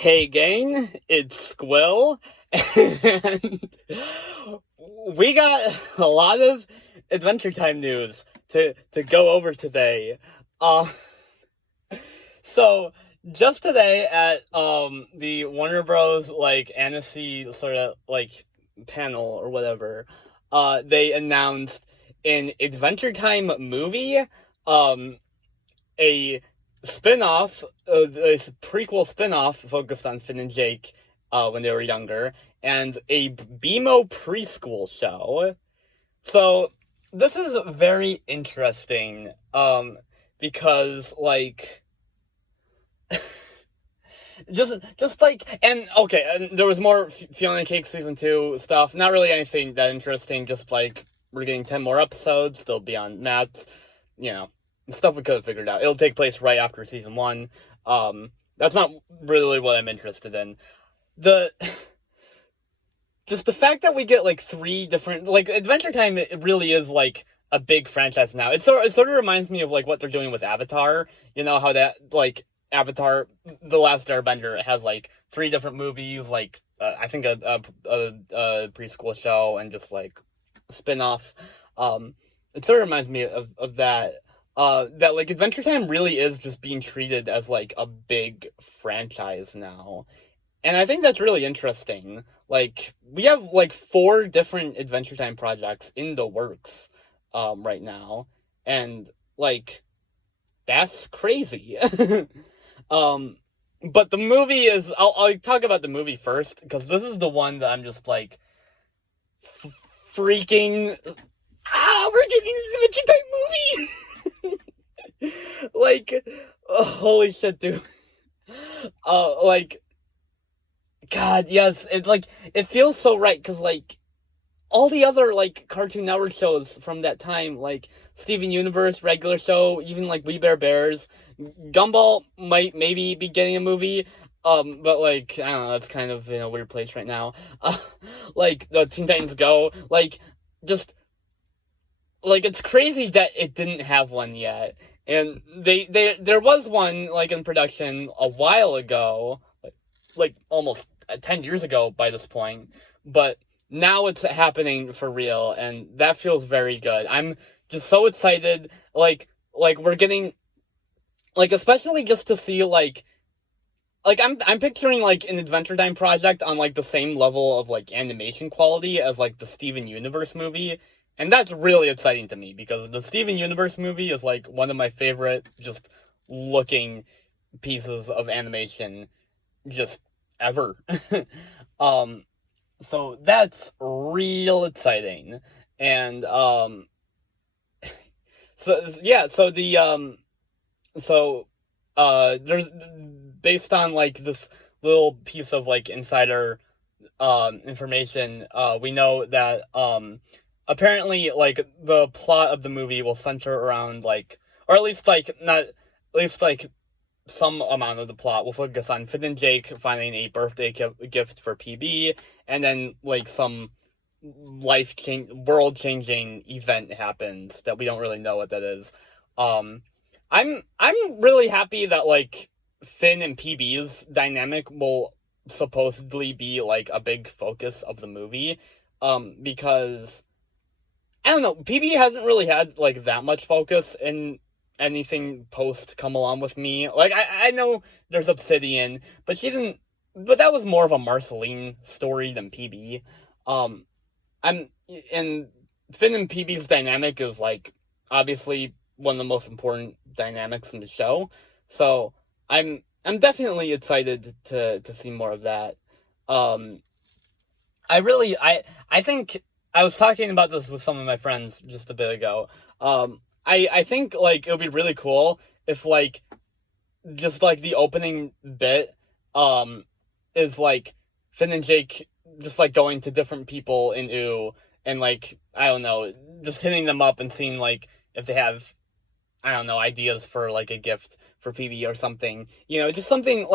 Hey gang, it's Squill, and we got a lot of Adventure Time news to go over today. Uh, so just today at the Warner Bros. Annecy sort of panel or whatever, they announced an Adventure Time movie, um, a spin-off, a prequel spin-off focused on Finn and Jake when they were younger, and a BMO preschool show. So this is very interesting, because and okay, and there was more Fiona and Cake season 2 stuff. Not really anything that interesting. Just we're getting 10 more episodes, still beyond Matt's, you know, stuff we could have figured out. It'll take place right after season 1. That's not really what I'm interested in. The just the fact that we get 3 different Adventure Time. It really is a big franchise now. It sort of reminds me of what they're doing with Avatar. You know how that Avatar, The Last Airbender has 3 different movies, I think a preschool show and just spin-offs. It sort of reminds me of that. That Adventure Time really is just being treated as a big franchise now. And I think that's really interesting. We have 4 different Adventure Time projects in the works right now. And that's crazy. But the movie is I'll talk about the movie first, because this is the one that I'm just freaking we're getting this Adventure Time movie. Holy shit, dude. God, yes, it's it feels so right, because all the other Cartoon Network shows from that time, Steven Universe regular show, even We Bare Bears, Gumball might maybe be getting a movie, but I don't know, that's kind of in a weird place right now. The Teen Titans Go, just it's crazy that it didn't have one yet. And there was one in production a while ago, almost 10 years ago by this point, but now it's happening for real, and that feels very good. I'm just so excited. We're getting especially just to see I'm picturing an Adventure Time project on the same level of animation quality as the Steven Universe movie. And that's really exciting to me, because the Steven Universe movie is one of my favorite just looking pieces of animation just ever. So that's real exciting. And there's, based on this little piece of insider information, we know that apparently the plot of the movie will center around or at least not, at least some amount of the plot will focus on Finn and Jake finding a birthday gift for PB, and then some world-changing event happens that we don't really know what that is. I'm really happy that Finn and PB's dynamic will supposedly be a big focus of the movie, because I don't know, PB hasn't really had that much focus in anything post Come Along With Me. I know there's Obsidian, but that was more of a Marceline story than PB. And Finn and PB's dynamic is obviously one of the most important dynamics in the show. So I'm definitely excited to see more of that. I think I was talking about this with some of my friends just a bit ago. I think it would be really cool if just the opening bit is Finn and Jake just going to different people in OO, and I don't know, just hitting them up and seeing if they have, I don't know, ideas for a gift for PB or something. Just something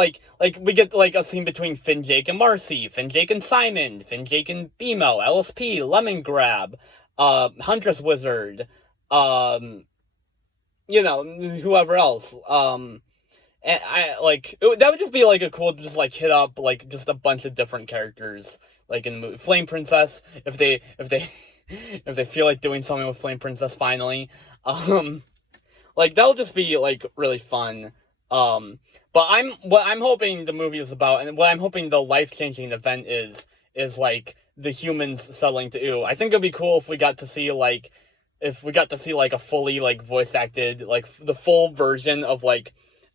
we get a scene between Finn, Jake, and Marcy, Finn, Jake, and Simon, Finn, Jake, and BMO, LSP, Lemongrab, Huntress Wizard, whoever else. And that would just be like a cool, just like hit up like just a bunch of different characters like in the movie. Flame Princess, if they feel like doing something with Flame Princess finally, like that'll just be like really fun. But what I'm hoping the movie is about, and what I'm hoping the life-changing event is like the humans settling to Ooo. I think it'd be cool if we got to see like a fully like voice acted like the full version of like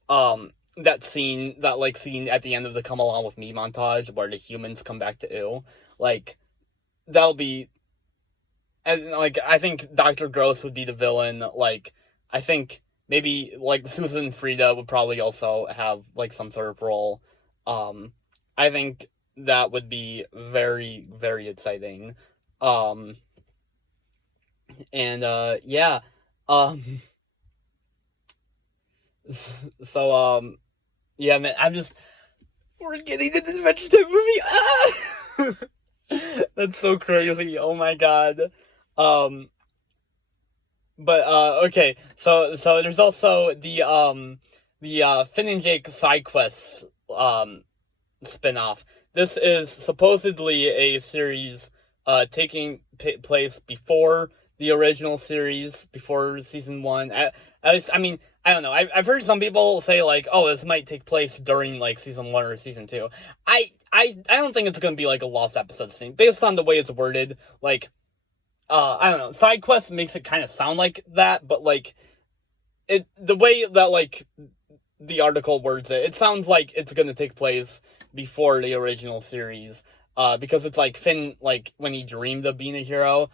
that scene at the end of the Come Along With Me montage where the humans come back to Ooo. Like that'll be, and like I think Dr. Gross would be the villain. Like I think maybe like Susan Frida would probably also have like some sort of role. I think that would be very, very exciting. And yeah. So yeah, man, we're getting an Adventure Time movie. Ah! That's so crazy. Oh my god. But okay. So there's also the Finn and Jake side quest spin-off. This is supposedly a series taking place before the original series, before season 1. At least, I mean, I don't know. I've heard some people say like, oh, this might take place during like season 1 or season 2. I don't think it's gonna be like a lost episode thing based on the way it's worded. Like, I don't know. Side quest makes it kind of sound like that, but like the way that like the article words it sounds like it's gonna take place before the original series. Because it's like Finn, like when he dreamed of being a hero.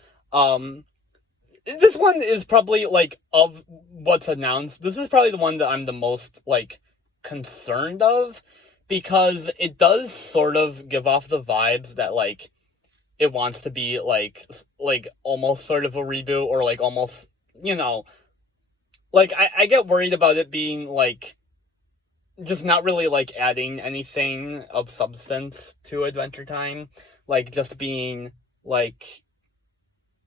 This one is probably like of what's announced. This is probably the one that I'm the most like concerned of, because it does sort of give off the vibes that like it wants to be like almost sort of a reboot, or like almost, like I get worried about it being like just not really like adding anything of substance to Adventure Time, like just being like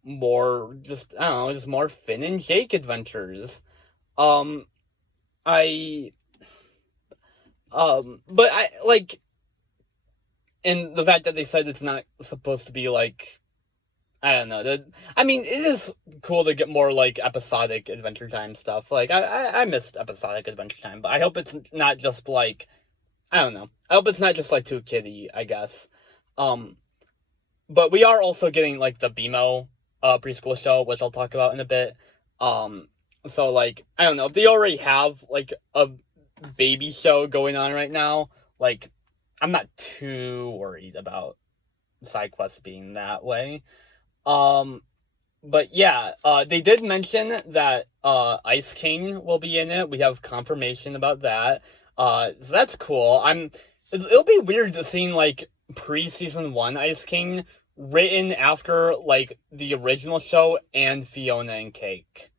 more, just I don't know, just more Finn and Jake adventures. I but I like, and the fact that they said it's not supposed to be like, I don't know. I mean, it is cool to get more like episodic Adventure Time stuff. Like I missed episodic Adventure Time, but I hope it's not just like, I don't know. I hope it's not just like too kiddie, I guess. But we are also getting like the BMO preschool show, which I'll talk about in a bit. So like I don't know if they already have like a baby show going on right now. Like I'm not too worried about side quests being that way. But yeah, they did mention that Ice King will be in it. We have confirmation about that. So that's cool. It'll be weird to seeing like pre-season 1 Ice King written after like the original show and Fiona and Cake.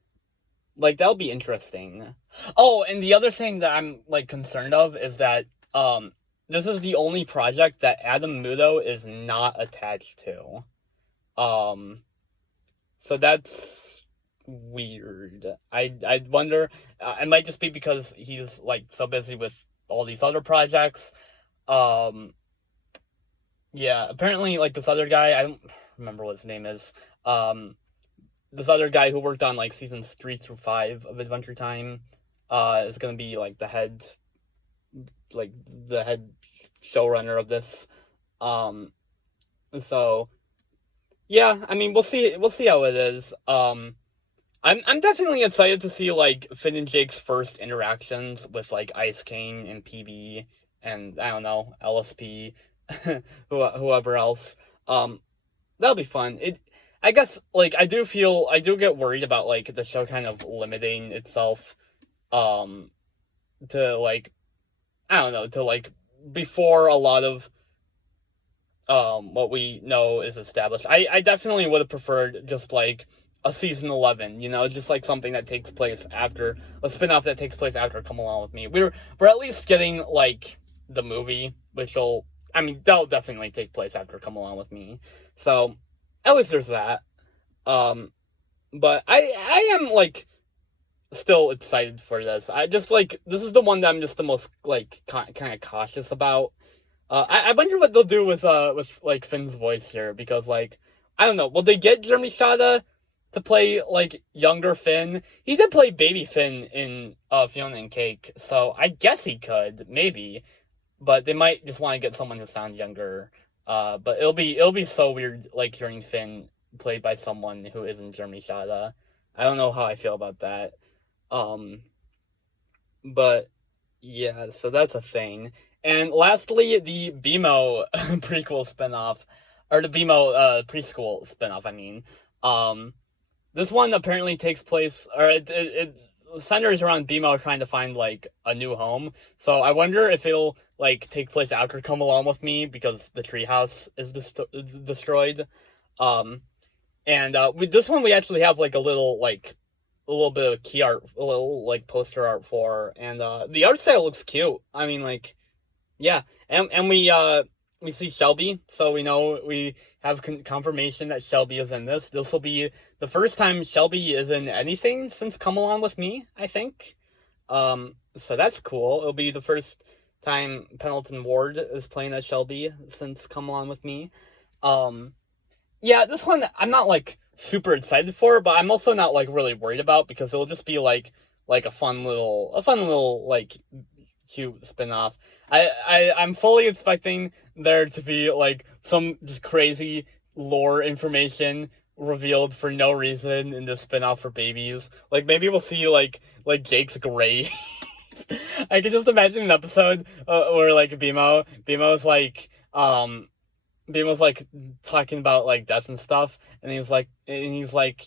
Like that'll be interesting. Oh, and the other thing that I'm like concerned of is that this is the only project that Adam Muto is not attached to. So that's weird. I wonder. It might just be because he's like so busy with all these other projects. Yeah. Apparently, like this other guy, I don't remember what his name is. This other guy who worked on like seasons 3 through 5 of Adventure Time, is gonna be like the head showrunner of this. So yeah, I mean we'll see how it is. I'm definitely excited to see like Finn and Jake's first interactions with like Ice King and PB and I don't know, LSP, whoever else. That'll be fun. I guess like I do get worried about like the show kind of limiting itself to like, I don't know, to like before a lot of what we know is established. I definitely would have preferred just like a season 11, just like something that takes place after a spin-off that takes place after Come Along With Me. We're at least getting like the movie, that'll definitely take place after Come Along With Me. So at least there's that. But I am like, still excited for this. I just like this is the one that I'm just the most like kind of cautious about. I wonder what they'll do with like Finn's voice here because like I don't know. Will they get Jeremy Shada to play like younger Finn? He did play baby Finn in Fiona and Cake, so I guess he could maybe, but they might just want to get someone who sounds younger. But it'll be so weird like hearing Finn played by someone who isn't Jeremy Shada. I don't know how I feel about that. Um, but yeah, so that's a thing. And lastly, the BMO prequel spinoff, or the BMO preschool spinoff. I mean, um, this one apparently takes place, or it centers around BMO trying to find like a new home. So I wonder if it'll like take place after Come Along with Me because the treehouse is destroyed. Um, and with this one we actually have like a little bit of key art, a little like poster art for, and the art style looks cute. I mean, like, yeah, and we see Shelby, so we know we have confirmation that Shelby is in this. This will be the first time Shelby is in anything since Come Along with Me, I think. So that's cool. It'll be the first time Pendleton Ward is playing as Shelby since Come Along with Me. Yeah, this one I'm not like super excited for, but I'm also not like really worried about because it'll just be like a fun little like cute spin-off. I'm fully expecting there to be like some just crazy lore information revealed for no reason in this spin-off for babies. Like maybe we'll see like Jake's grave. I can just imagine an episode where like BMO's like BMO's like talking about like death and stuff, and he's like,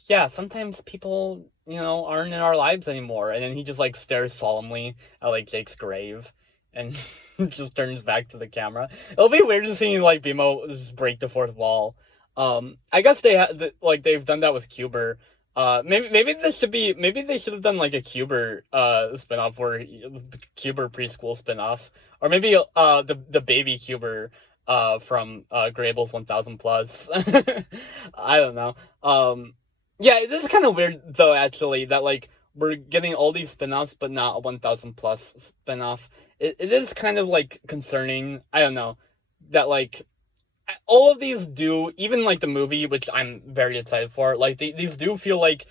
yeah, sometimes people, aren't in our lives anymore, and then he just like stares solemnly at like Jake's grave, and just turns back to the camera. It'll be weird to see like BMO just break the fourth wall. I guess they've done that with Cuber. Maybe they should have done like a Cuber spinoff or Cuber preschool spinoff, or maybe the baby Cuber from Grable's 1000 Plus. I don't know. Yeah, this is kind of weird though, actually, that like we're getting all these spin-offs but not a 1000 Plus spin-off. It is kind of like concerning. I don't know that like all of these do, even like the movie, which I'm very excited for, like these do feel like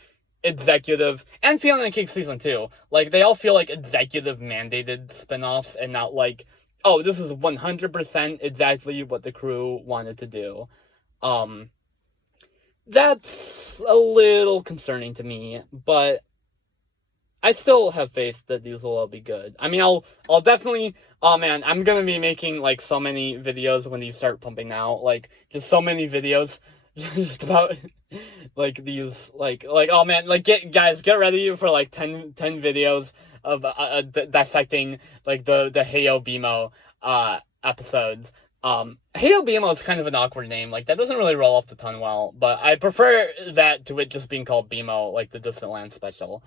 executive, and Fiona and Cake season 2, like they all feel like executive mandated spin-offs and not like, oh, this is 100% exactly what the crew wanted to do. That's a little concerning to me, but I still have faith that these will all be good. I mean, I'll definitely, oh man, I'm gonna be making like so many videos when these start pumping out, like just so many videos just about like these, like oh man, like get ready for like 10 videos of dissecting like the Heyo BMO episodes. Heyo BMO is kind of an awkward name, like that doesn't really roll off the tongue well, but I prefer that to it just being called BMO, like the Distant Land special.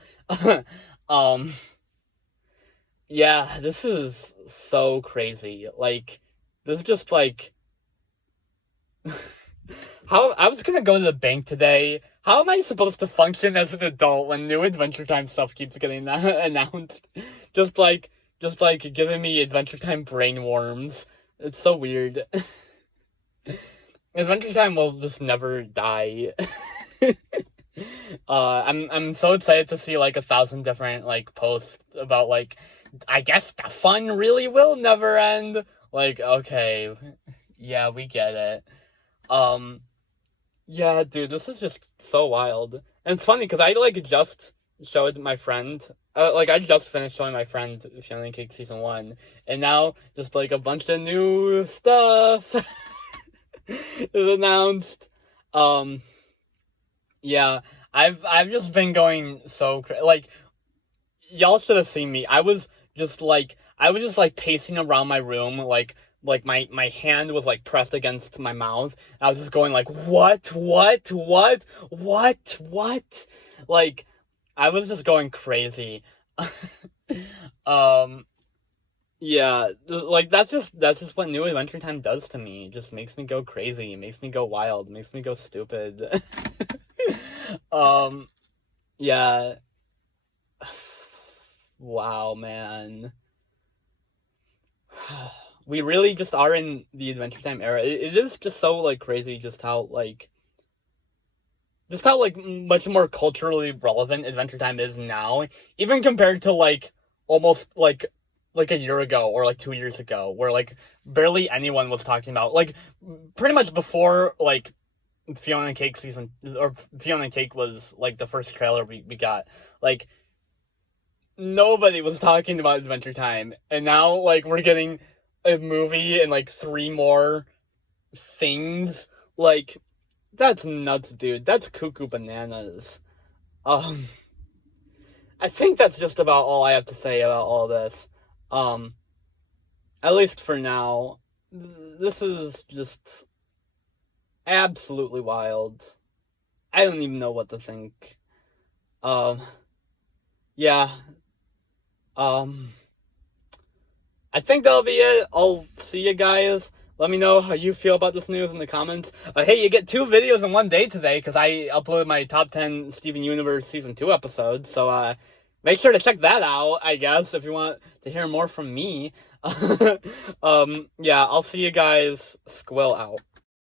Yeah, this is so crazy. Like, this is just like how I was gonna go to the bank today. How am I supposed to function as an adult when new Adventure Time stuff keeps getting announced? Just like giving me Adventure Time brain worms. It's so weird. Adventure Time will just never die. I'm so excited to see like 1,000 different like posts about like, I guess the fun really will never end. Like, okay, yeah, we get it. Yeah, dude, this is just so wild. And it's funny because I like just showed my friend, like I just finished showing my friend Fiona and Cake season 1, and now just like a bunch of new stuff is announced. Yeah, I've just been going so like, y'all should have seen me. I was just like pacing around my room, like my hand was like pressed against my mouth. I was just going like, what? Like, I was just going crazy. Yeah, like that's just what New Adventure Time does to me. It just makes me go crazy. It makes me go wild. It makes me go stupid. Yeah. Wow, man. We really just are in the Adventure Time era. It is just so, like, crazy just how, like, much more culturally relevant Adventure Time is now, even compared to, like, almost, like a year ago or, like, 2 years ago, where, like, barely anyone was talking about, like, pretty much before, like, Fiona and Cake season, or Fiona and Cake was, like, the first trailer we got, like, nobody was talking about Adventure Time, and now, like, we're getting a movie and, like, 3 more things, like, that's nuts, dude. That's cuckoo bananas. Um, I think that's just about all I have to say about all this. Um, at least for now. This is just absolutely wild. I don't even know what to think. Um, yeah. Um, I think that'll be it. I'll see you guys. Let me know how you feel about this news in the comments. Hey, you get 2 videos in one day today because I uploaded my top 10 Steven Universe Season 2 episodes. So, make sure to check that out, I guess, if you want to hear more from me. Yeah, I'll see you guys. Squill out.